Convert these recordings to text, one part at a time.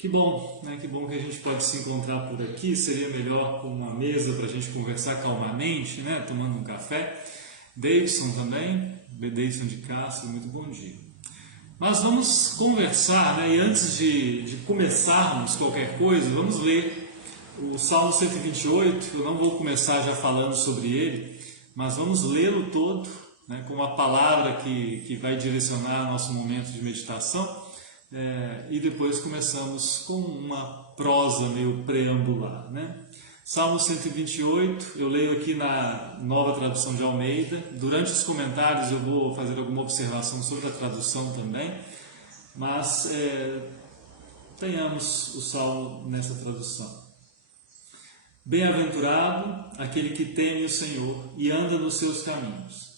Que bom, né? Que bom que a gente pode se encontrar por aqui. Seria melhor com uma mesa para a gente conversar calmamente, né? Tomando um café. Davidson também, Davidson de Castro, muito bom dia. Mas vamos conversar, né? E antes de começarmos qualquer coisa, vamos ler o Salmo 128. Eu não vou começar já falando sobre ele, mas vamos lê-lo todo, né? Com uma palavra que vai direcionar nosso momento de meditação. E depois começamos com uma prosa meio preambular, né? Salmo 128, eu leio aqui na Nova Tradução de Almeida. Durante os comentários eu vou fazer alguma observação sobre a tradução também, mas tenhamos o Salmo nessa tradução. Bem-aventurado aquele que teme o Senhor e anda nos seus caminhos.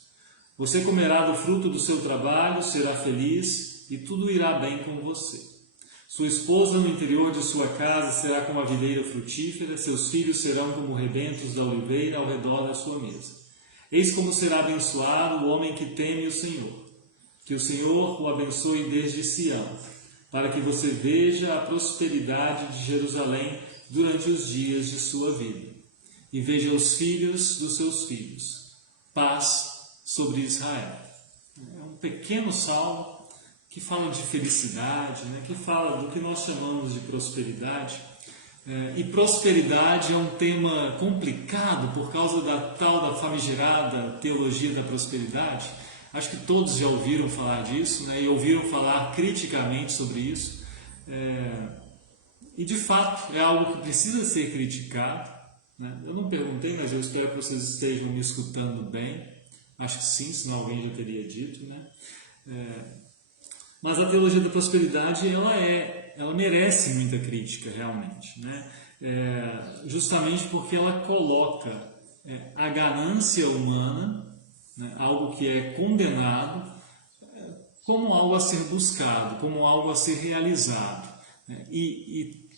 Você comerá do fruto do seu trabalho, será feliz e tudo irá bem com você. Sua esposa no interior de sua casa será como a videira frutífera, seus filhos serão como rebentos da oliveira ao redor da sua mesa. Eis como será abençoado o homem que teme o Senhor. Que o Senhor o abençoe desde Sião, para que você veja a prosperidade de Jerusalém durante os dias de sua vida, e veja os filhos dos seus filhos. Paz sobre Israel. É um pequeno salmo que fala de felicidade, né? Que fala do que nós chamamos de prosperidade. E prosperidade é um tema complicado por causa da tal da famigerada teologia da prosperidade. Acho que todos já ouviram falar disso, né? E ouviram falar criticamente sobre isso. E de fato é algo que precisa ser criticado, né? Eu não perguntei, mas eu espero que vocês estejam me escutando bem. Acho que sim, senão alguém já teria dito, né? Mas a teologia da prosperidade, ela merece muita crítica, realmente, né? Justamente porque ela coloca a ganância humana, né, algo que é condenado, como algo a ser buscado, como algo a ser realizado, né? E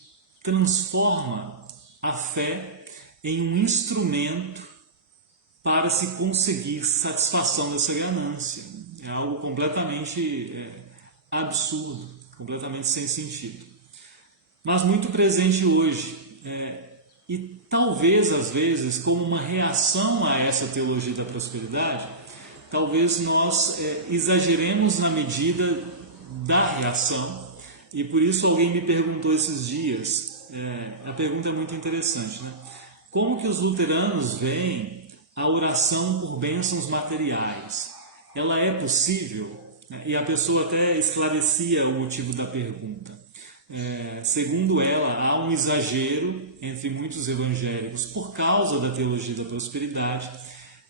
transforma a fé em um instrumento para se conseguir satisfação dessa ganância. É algo completamente absurdo, completamente sem sentido, mas muito presente hoje, e talvez às vezes como uma reação a essa teologia da prosperidade, talvez nós exageremos na medida da reação, e por isso alguém me perguntou esses dias, a pergunta é muito interessante, né? Como que os luteranos veem a oração por bênçãos materiais? Ela é possível? E a pessoa até esclarecia o motivo da pergunta. Segundo ela, há um exagero entre muitos evangélicos por causa da teologia da prosperidade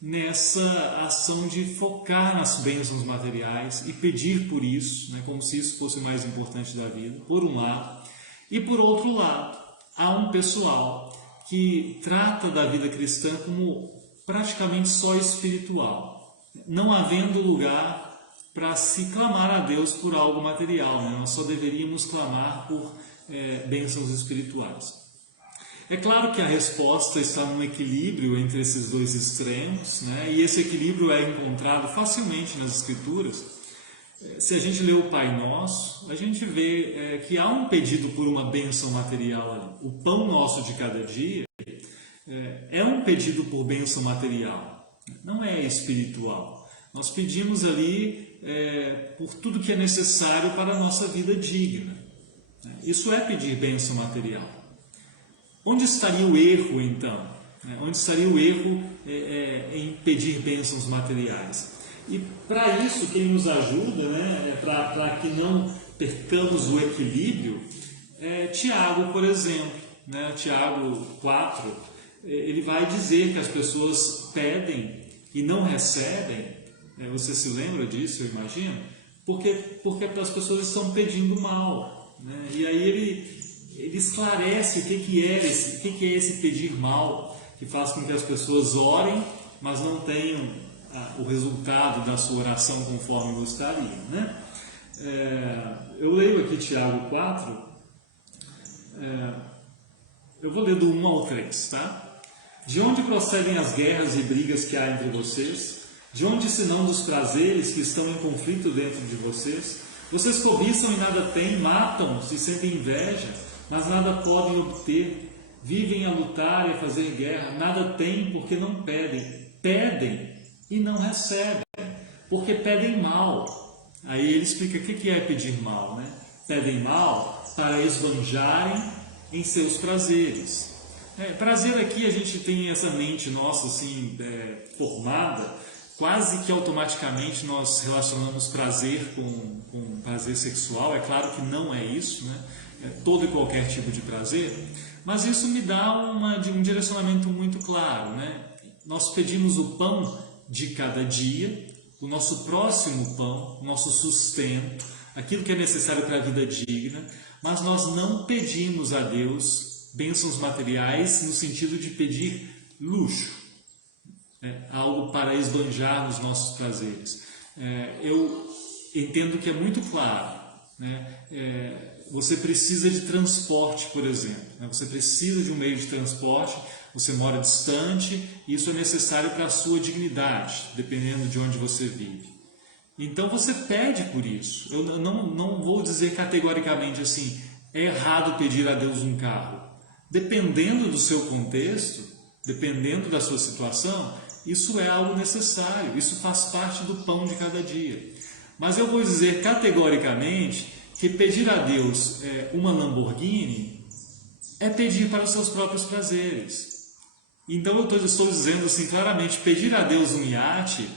nessa ação de focar nas bênçãos materiais e pedir por isso, né, como se isso fosse o mais importante da vida, por um lado. E por outro lado, há um pessoal que trata da vida cristã como praticamente só espiritual, não havendo lugar para se clamar a Deus por algo material, né? Nós só deveríamos clamar por bênçãos espirituais. É claro que a resposta está num equilíbrio entre esses dois extremos, né? E esse equilíbrio é encontrado facilmente nas Escrituras. Se a gente lê o Pai Nosso, a gente vê que há um pedido por uma bênção material ali. O pão nosso de cada dia é um pedido por bênção material, não é espiritual. Nós pedimos ali por tudo que é necessário para a nossa vida digna. Isso é pedir bênção material. Onde estaria o erro, então? Onde estaria o erro em pedir bênçãos materiais? E para isso, quem nos ajuda, né, para que não percamos o equilíbrio, Tiago, por exemplo. Né, Tiago 4, ele vai dizer que as pessoas pedem e não recebem. Você se lembra disso, eu imagino? Porque as pessoas estão pedindo mal, né? E aí ele esclarece o que é esse pedir mal, que faz com que as pessoas orem, mas não tenham o resultado da sua oração conforme gostariam, né? Eu leio aqui Tiago 4, eu vou ler do 1 ao 3, tá? De onde procedem as guerras e brigas que há entre vocês? De onde senão dos prazeres que estão em conflito dentro de vocês? Vocês cobiçam e nada têm, matam, se sentem inveja, mas nada podem obter. Vivem a lutar e a fazer guerra, nada têm porque não pedem. Pedem e não recebem, porque pedem mal. Aí ele explica o que é pedir mal, né? Pedem mal para esbanjarem em seus prazeres. Prazer aqui a gente tem essa mente nossa assim, formada, quase que automaticamente nós relacionamos prazer com prazer sexual. É claro que não é isso, né? Todo e qualquer tipo de prazer, mas isso me dá um direcionamento muito claro, né? Nós pedimos o pão de cada dia, o nosso próximo pão, o nosso sustento, aquilo que é necessário para a vida digna, mas nós não pedimos a Deus bênçãos materiais no sentido de pedir luxo, algo para esbanjar nos nossos prazeres. Eu entendo que é muito claro, né? Você precisa de transporte, por exemplo, né? Você precisa de um meio de transporte, você mora distante, e isso é necessário para a sua dignidade, dependendo de onde você vive. Então você pede por isso. Eu não vou dizer categoricamente assim, é errado pedir a Deus um carro. Dependendo do seu contexto, dependendo da sua situação, isso é algo necessário, isso faz parte do pão de cada dia. Mas eu vou dizer categoricamente que pedir a Deus uma Lamborghini é pedir para os seus próprios prazeres. Então eu estou dizendo assim claramente, pedir a Deus um iate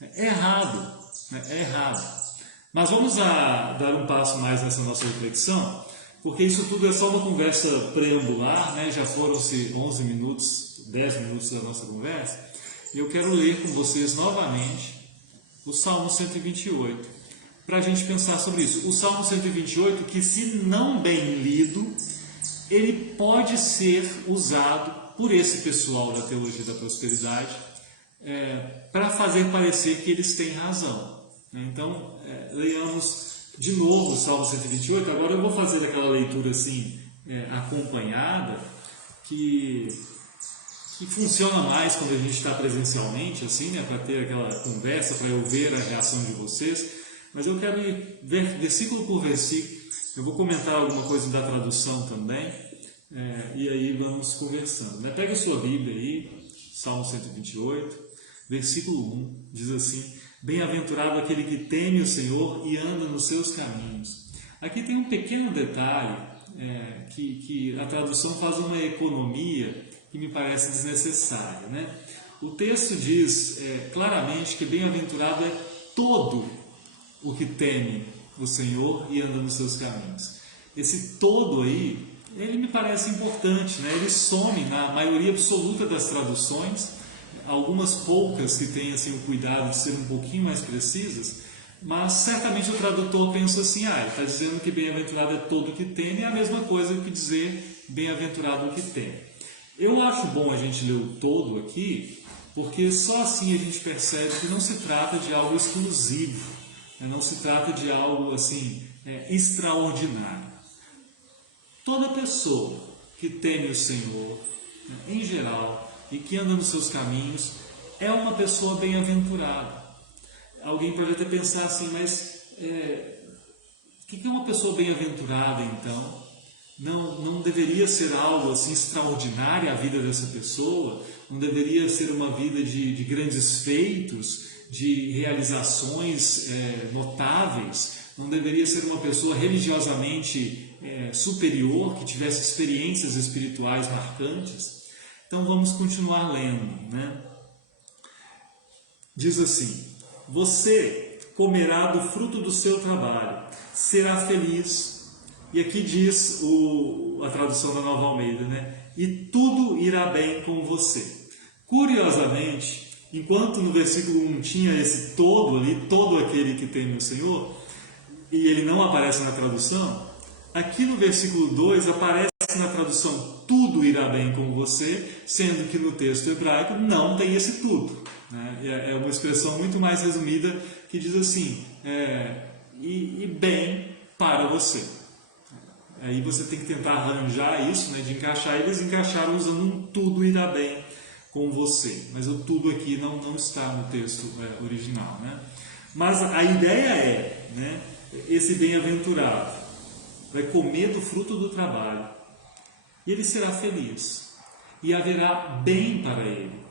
é errado, né? É errado. Mas vamos dar um passo mais nessa nossa reflexão, porque isso tudo é só uma conversa preambular, né? Já foram-se 11 minutos, 10 minutos da nossa conversa, e eu quero ler com vocês novamente o Salmo 128, para a gente pensar sobre isso. O Salmo 128, que se não bem lido, ele pode ser usado por esse pessoal da teologia da prosperidade para fazer parecer que eles têm razão. Então, leiamos de novo o Salmo 128. Agora eu vou fazer aquela leitura assim, acompanhada, que funciona mais quando a gente está presencialmente, assim, né, para ter aquela conversa, para eu ver a reação de vocês. Mas eu quero ir versículo por versículo. Eu vou comentar alguma coisa da tradução também, e aí vamos conversando, né? Pega a sua Bíblia aí, Salmo 128, versículo 1, diz assim: Bem-aventurado aquele que teme o Senhor e anda nos seus caminhos. Aqui tem um pequeno detalhe, que a tradução faz uma economia que me parece desnecessária, né? O texto diz claramente que bem-aventurado é todo o que teme o Senhor e anda nos seus caminhos. Esse todo aí, ele me parece importante, né? Ele some na maioria absoluta das traduções, algumas poucas que têm assim, o cuidado de ser um pouquinho mais precisas, mas certamente o tradutor pensa assim, ele está dizendo que bem-aventurado é todo o que teme, é a mesma coisa que dizer bem-aventurado o que teme. Eu acho bom a gente ler o todo aqui, porque só assim a gente percebe que não se trata de algo exclusivo, não se trata de algo assim extraordinário. Toda pessoa que teme o Senhor, em geral, e que anda nos seus caminhos, é uma pessoa bem-aventurada. Alguém pode até pensar assim, mas o que é uma pessoa bem-aventurada então? Não deveria ser algo assim extraordinário a vida dessa pessoa? Não deveria ser uma vida de grandes feitos, de realizações notáveis? Não deveria ser uma pessoa religiosamente superior, que tivesse experiências espirituais marcantes? Então vamos continuar lendo, né? Diz assim: Você comerá do fruto do seu trabalho, será feliz. E aqui diz a tradução da Nova Almeida, né? E tudo irá bem com você. Curiosamente, enquanto no versículo 1 tinha esse todo ali, todo aquele que teme o Senhor, e ele não aparece na tradução, aqui no versículo 2 aparece na tradução tudo irá bem com você, sendo que no texto hebraico não tem esse tudo, né? É uma expressão muito mais resumida que diz assim, e bem para você. Aí você tem que tentar arranjar isso, né, de encaixar. Eles encaixaram usando um tudo irá bem com você, mas o tudo aqui não está no texto original, né? Mas a ideia né, esse bem-aventurado vai comer do fruto do trabalho e ele será feliz e haverá bem para ele.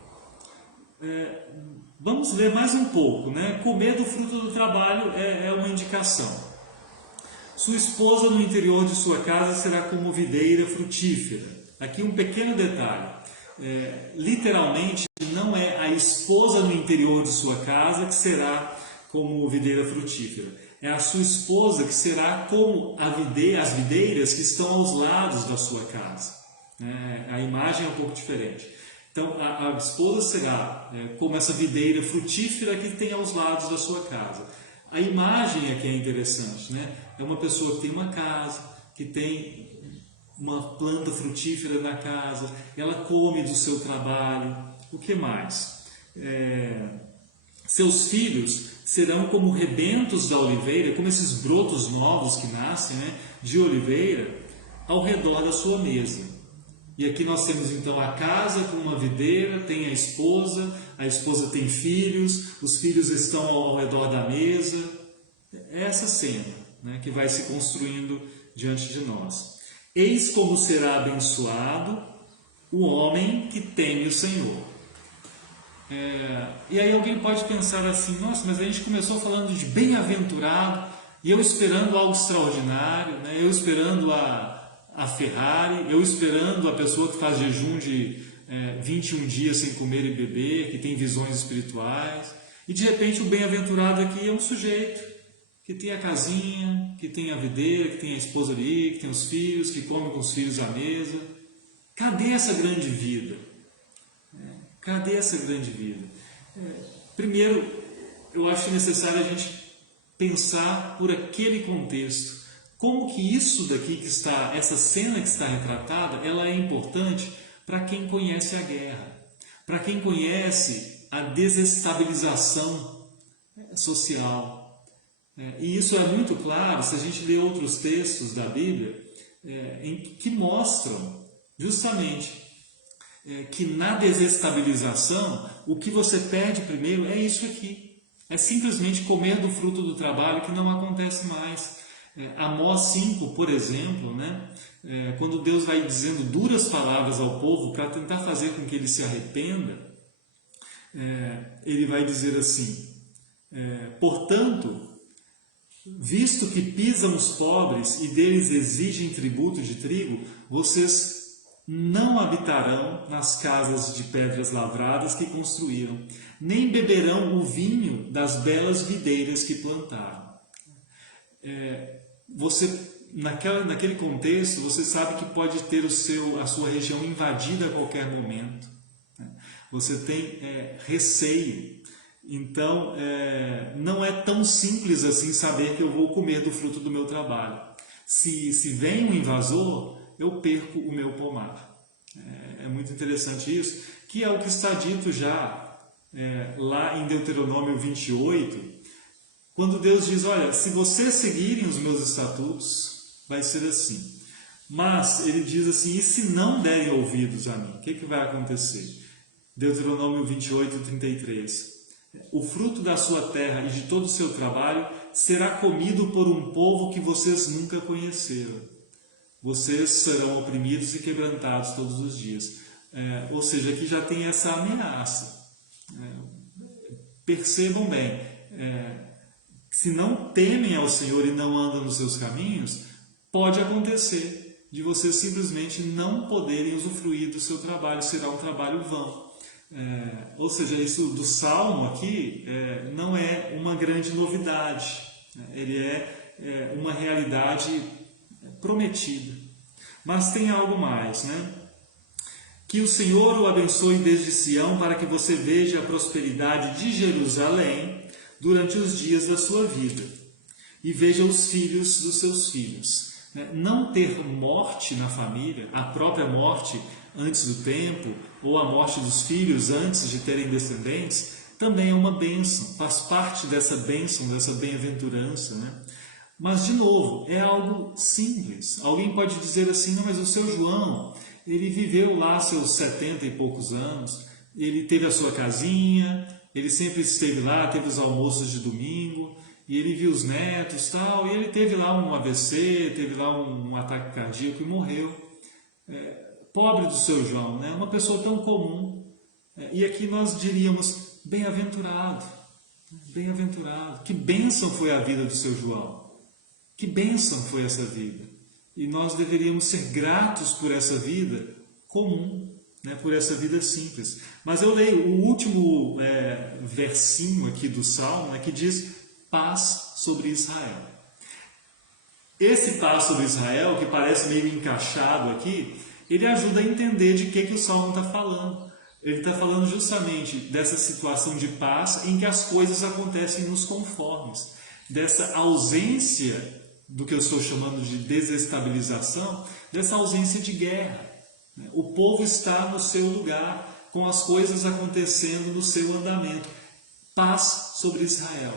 Vamos ler mais um pouco, né? Comer do fruto do trabalho é uma indicação. Sua esposa no interior de sua casa será como videira frutífera. Aqui um pequeno detalhe. Literalmente, não é a esposa no interior de sua casa que será como videira frutífera. É a sua esposa que será como as videiras que estão aos lados da sua casa. A imagem é um pouco diferente. Então, a esposa será como essa videira frutífera que tem aos lados da sua casa. A imagem aqui é interessante, né? É uma pessoa que tem uma casa, que tem uma planta frutífera na casa, ela come do seu trabalho. O que mais? Seus filhos serão como rebentos da oliveira, como esses brotos novos que nascem, né, de oliveira, ao redor da sua mesa. E aqui nós temos então a casa com uma videira, tem a esposa tem filhos, os filhos estão ao redor da mesa. É essa cena, né, que vai se construindo diante de nós. Eis como será abençoado o homem que teme o Senhor. E aí alguém pode pensar assim, nossa, mas a gente começou falando de bem-aventurado, e eu esperando algo extraordinário, né? Eu esperando a Ferrari, eu esperando a pessoa que faz jejum de 21 dias sem comer e beber, que tem visões espirituais, e de repente o bem-aventurado aqui é um sujeito que tem a casinha, que tem a videira, que tem a esposa ali, que tem os filhos, que come com os filhos à mesa. Cadê essa grande vida? Cadê essa grande vida? Primeiro, eu acho necessário a gente pensar por aquele contexto. Como que isso daqui que está, essa cena que está retratada, ela é importante para quem conhece a guerra, para quem conhece a desestabilização social. E isso é muito claro se a gente lê outros textos da Bíblia que mostram justamente que na desestabilização o que você perde primeiro é isso aqui. É simplesmente comer do fruto do trabalho, que não acontece mais. Amós 5, por exemplo, né? Quando Deus vai dizendo duras palavras ao povo para tentar fazer com que ele se arrependa, ele vai dizer assim, portanto, visto que pisam os pobres e deles exigem tributo de trigo, vocês não habitarão nas casas de pedras lavradas que construíram, nem beberão o vinho das belas videiras que plantaram. Naquele contexto, você sabe que pode ter a sua região invadida a qualquer momento. Você tem receio. Então, não é tão simples assim saber que eu vou comer do fruto do meu trabalho. Se vem um invasor, eu perco o meu pomar. É muito interessante isso, que é o que está dito já lá em Deuteronômio 28, quando Deus diz, olha, se vocês seguirem os meus estatutos, vai ser assim. Mas ele diz assim, e se não derem ouvidos a mim, o que vai acontecer? Deuteronômio 28, 33. O fruto da sua terra e de todo o seu trabalho será comido por um povo que vocês nunca conheceram. Vocês serão oprimidos e quebrantados todos os dias. Ou seja, aqui já tem essa ameaça. Percebam bem, se não temem ao Senhor e não andam nos seus caminhos, pode acontecer de vocês simplesmente não poderem usufruir do seu trabalho, será um trabalho vão. Ou seja, isso do Salmo aqui não é uma grande novidade, ele é uma realidade prometida. Mas tem algo mais, né? Que o Senhor o abençoe desde Sião para que você veja a prosperidade de Jerusalém durante os dias da sua vida e veja os filhos dos seus filhos. Não ter morte na família, a própria morte antes do tempo, ou a morte dos filhos antes de terem descendentes, também é uma bênção, faz parte dessa bênção, dessa bem-aventurança, né? Mas, de novo, é algo simples. Alguém pode dizer assim, não, mas o seu João, ele viveu lá seus 70 e poucos anos, ele teve a sua casinha, ele sempre esteve lá, teve os almoços de domingo, e ele viu os netos tal, e ele teve lá um AVC, teve lá um ataque cardíaco e morreu. Pobre do seu João, né? Uma pessoa tão comum. E aqui nós diríamos, bem-aventurado, bem-aventurado. Que bênção foi a vida do seu João. Que bênção foi essa vida. E nós deveríamos ser gratos por essa vida comum, né? Por essa vida simples. Mas eu leio o último versinho aqui do Salmo, né? Que diz, paz sobre Israel. Esse paz sobre Israel, que parece meio encaixado aqui, ele ajuda a entender de que o Salmo está falando. Ele está falando justamente dessa situação de paz em que as coisas acontecem nos conformes, dessa ausência do que eu estou chamando de desestabilização, dessa ausência de guerra. O povo está no seu lugar, com as coisas acontecendo no seu andamento. Paz sobre Israel.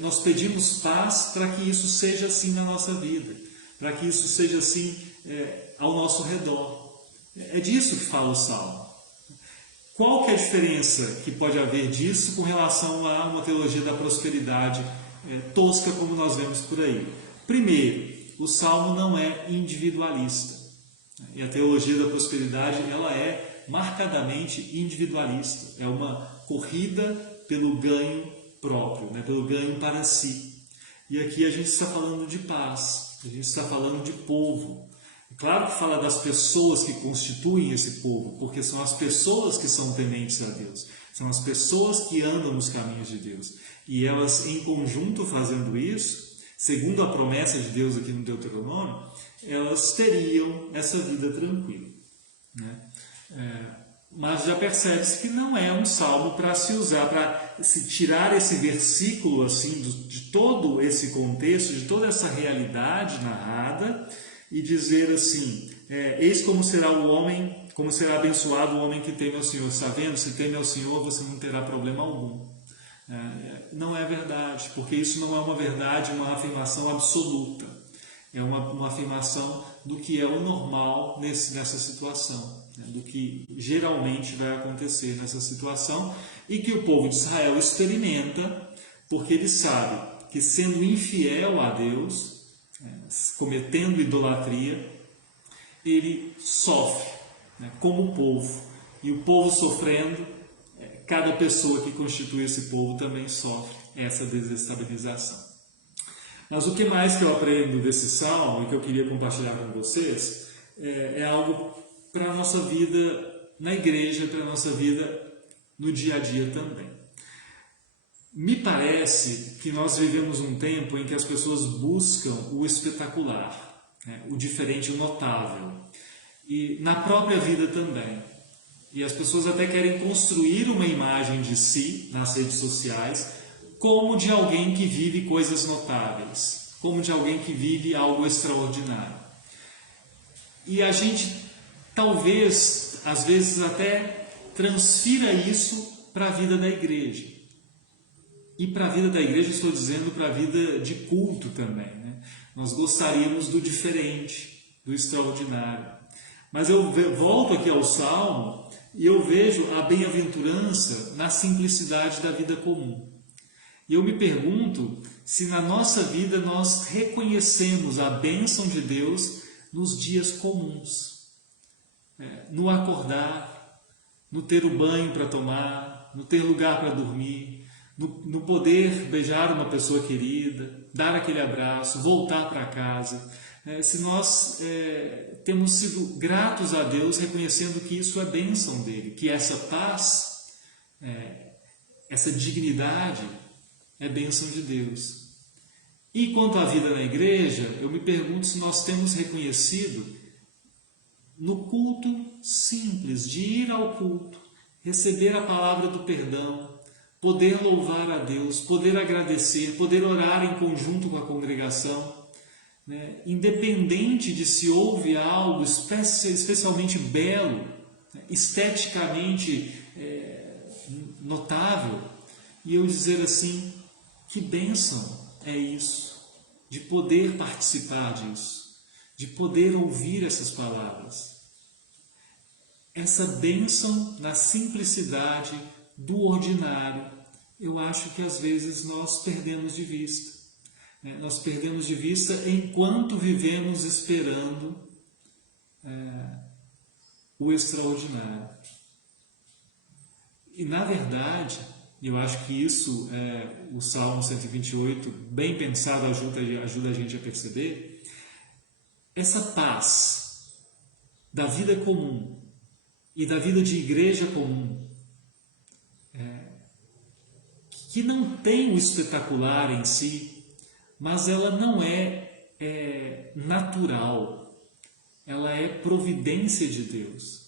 Nós pedimos paz para que isso seja assim na nossa vida, para que isso seja assim ao nosso redor. É disso que fala o Salmo. Qual que é a diferença que pode haver disso com relação a uma teologia da prosperidade tosca como nós vemos por aí? Primeiro, o Salmo não é individualista. E a teologia da prosperidade ela é marcadamente individualista. É uma corrida pelo ganho próprio, né? Pelo ganho para si. E aqui a gente está falando de paz, a gente está falando de povo. Claro que fala das pessoas que constituem esse povo, porque são as pessoas que são tementes a Deus, são as pessoas que andam nos caminhos de Deus. E elas, em conjunto, fazendo isso, segundo a promessa de Deus aqui no Deuteronômio, elas teriam essa vida tranquila, né? Mas já percebe-se que não é um salmo para se usar, para se tirar esse versículo assim, de todo esse contexto, de toda essa realidade narrada, e dizer assim, eis como será o homem, como será abençoado o homem que teme ao Senhor. Está vendo? Se teme ao Senhor, você não terá problema algum. Não é verdade, porque isso não é uma verdade, uma afirmação absoluta. É uma afirmação do que é o normal nessa situação, né? Do que geralmente vai acontecer nessa situação e que o povo de Israel experimenta, porque ele sabe que sendo infiel a Deus, cometendo idolatria, ele sofre, né, como povo. E o povo sofrendo, cada pessoa que constitui esse povo também sofre essa desestabilização. Mas o que mais que eu aprendo desse salmo e que eu queria compartilhar com vocês é algo para a nossa vida na igreja, para a nossa vida no dia a dia também. Me parece que nós vivemos um tempo em que as pessoas buscam o espetacular, né? O diferente, o notável. E na própria vida também. E as pessoas até querem construir uma imagem de si nas redes sociais como de alguém que vive coisas notáveis, como de alguém que vive algo extraordinário. E a gente talvez, às vezes até transfira isso para a vida da igreja. E para a vida da igreja, estou dizendo para a vida de culto também, né? Nós gostaríamos do diferente, do extraordinário. Mas eu volto aqui ao Salmo e eu vejo a bem-aventurança na simplicidade da vida comum. E eu me pergunto se na nossa vida nós reconhecemos a bênção de Deus nos dias comuns. No acordar, no ter o banho para tomar, no ter lugar para dormir, no poder beijar uma pessoa querida, dar aquele abraço, voltar para casa. Se nós temos sido gratos a Deus, reconhecendo que isso é bênção dele, que essa paz, essa dignidade é bênção de Deus. E quanto à vida na igreja, eu me pergunto se nós temos reconhecido no culto simples, de ir ao culto, receber a palavra do perdão, poder louvar a Deus, poder agradecer, poder orar em conjunto com a congregação, né? Independente de se houve algo especialmente belo, esteticamente notável, e eu dizer assim, que bênção é isso, de poder participar disso, de poder ouvir essas palavras. Essa bênção na simplicidade do ordinário, eu acho que às vezes nós perdemos de vista. nós perdemos de vista enquanto vivemos esperando o extraordinário. E na verdade, eu acho que isso, o Salmo 128, bem pensado, ajuda a gente a perceber, essa paz da vida comum e da vida de igreja comum, que não tem o espetacular em si, mas ela não é natural, ela é providência de Deus.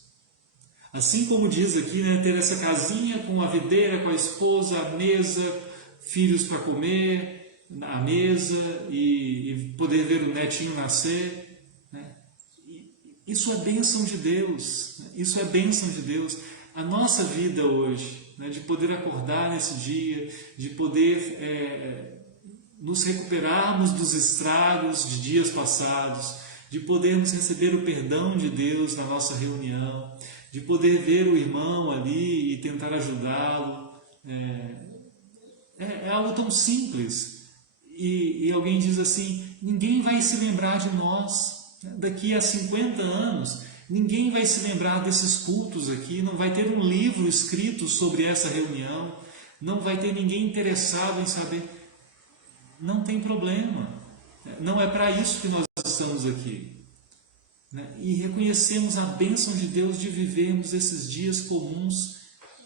Assim como diz aqui, ter essa casinha com a videira, com a esposa, a mesa, filhos para comer, a mesa e poder ver o netinho nascer. Isso é bênção de Deus. Isso é bênção de Deus. A nossa vida hoje, de poder acordar nesse dia, de poder nos recuperarmos dos estragos de dias passados, de podermos receber o perdão de Deus na nossa reunião, de poder ver o irmão ali e tentar ajudá-lo. É algo tão simples. E alguém diz assim, ninguém vai se lembrar de nós. Daqui a 50 anos, ninguém vai se lembrar desses cultos aqui, não vai ter um livro escrito sobre essa reunião, não vai ter ninguém interessado em saber. Não tem problema. Não é para isso que nós estamos aqui. E reconhecemos a bênção de Deus de vivermos esses dias comuns,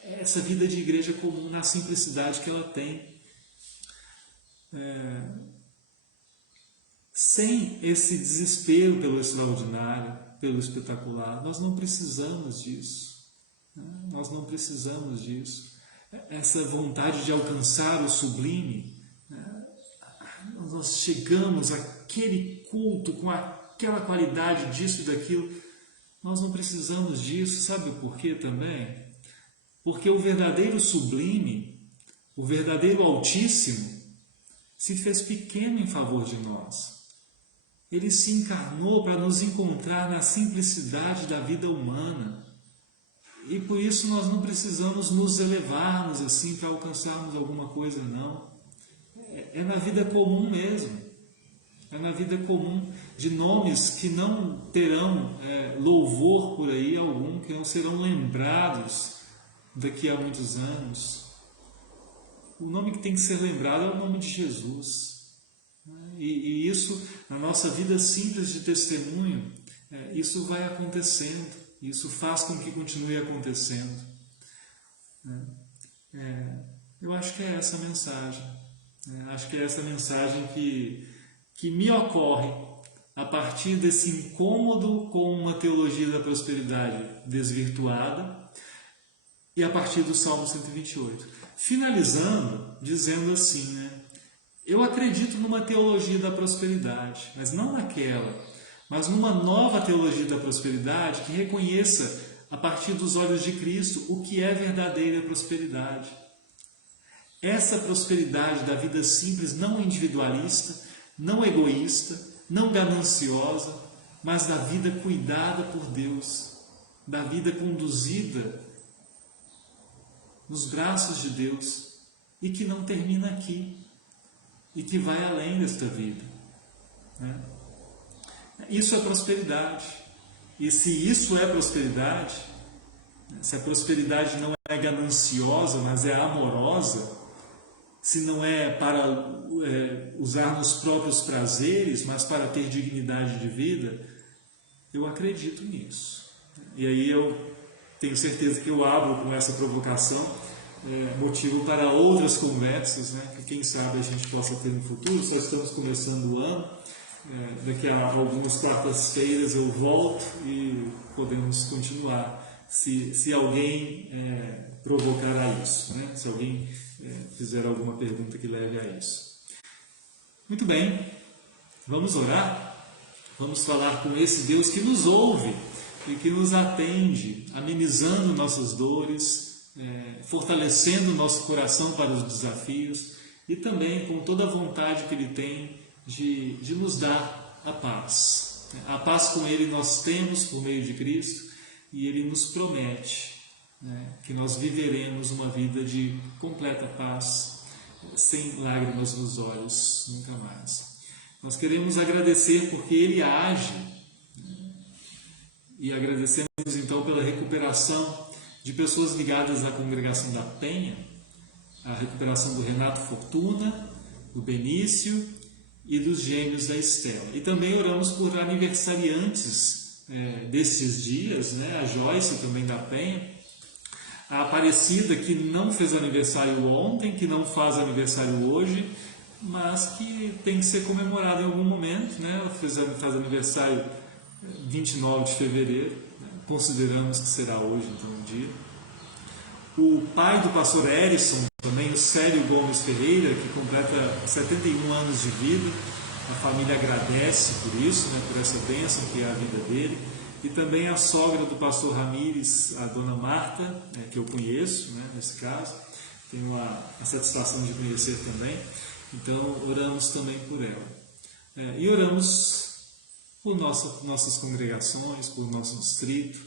essa vida de igreja comum, na simplicidade que ela tem. Sem esse desespero pelo extraordinário, pelo espetacular, nós não precisamos disso. Nós não precisamos disso. Essa vontade de alcançar o sublime, nós chegamos àquele culto com aquela qualidade disso e daquilo. Nós não precisamos disso. Sabe por quê também? Porque o verdadeiro sublime, o verdadeiro Altíssimo, se fez pequeno em favor de nós. Ele se encarnou para nos encontrar na simplicidade da vida humana. E por isso nós não precisamos nos elevarmos assim para alcançarmos alguma coisa, não. É na vida comum mesmo. É na vida comum, de nomes que não terão louvor por aí algum, que não serão lembrados daqui a muitos anos. O nome que tem que ser lembrado é o nome de Jesus. E isso, na nossa vida simples de testemunho, isso vai acontecendo, isso faz com que continue acontecendo. Eu acho que é essa a mensagem, acho que é essa mensagem que me ocorre a partir desse incômodo com uma teologia da prosperidade desvirtuada e a partir do Salmo 128. Finalizando, dizendo assim, eu acredito numa teologia da prosperidade, mas não naquela, mas numa nova teologia da prosperidade que reconheça, a partir dos olhos de Cristo, o que é verdadeira prosperidade. Essa prosperidade da vida simples, não individualista, não egoísta, não gananciosa, mas da vida cuidada por Deus, da vida conduzida nos braços de Deus e que não termina aqui. E que vai além desta vida. Isso é prosperidade. E se isso é prosperidade, se a prosperidade não é gananciosa, mas é amorosa, se não é para usar nos próprios prazeres, mas para ter dignidade de vida, eu acredito nisso. E aí eu tenho certeza que eu abro com essa provocação motivo para outras conversas, que quem sabe a gente possa ter no futuro. Só estamos começando o ano, daqui a algumas quartas-feiras eu volto e podemos continuar, se alguém provocar a isso, se alguém fizer alguma pergunta que leve a isso. Muito bem, vamos orar, vamos falar com esse Deus que nos ouve e que nos atende, amenizando nossas dores, fortalecendo o nosso coração para os desafios e também com toda a vontade que Ele tem de nos dar a paz. A paz com Ele nós temos por meio de Cristo e Ele nos promete que nós viveremos uma vida de completa paz, sem lágrimas nos olhos, nunca mais. Nós queremos agradecer porque Ele age, e agradecemos então pela recuperação de pessoas ligadas à congregação da Penha, a recuperação do Renato Fortuna, do Benício e dos gêmeos da Estela. E também oramos por aniversariantes destes dias, né? A Joyce também da Penha, a Aparecida, que não fez aniversário ontem, que não faz aniversário hoje, mas que tem que ser comemorada em algum momento, né? Ela faz aniversário 29 de fevereiro, né? Consideramos que será hoje, então, um dia. O pai do pastor Erison, também o Célio Gomes Ferreira, que completa 71 anos de vida, a família agradece por isso, né? Por essa bênção que é a vida dele. E também a sogra do pastor Ramires, a dona Marta, né? Que eu conheço, né? Nesse caso, tenho a satisfação de conhecer também. Então, oramos também por ela. E oramos por nossas congregações, por nosso distrito,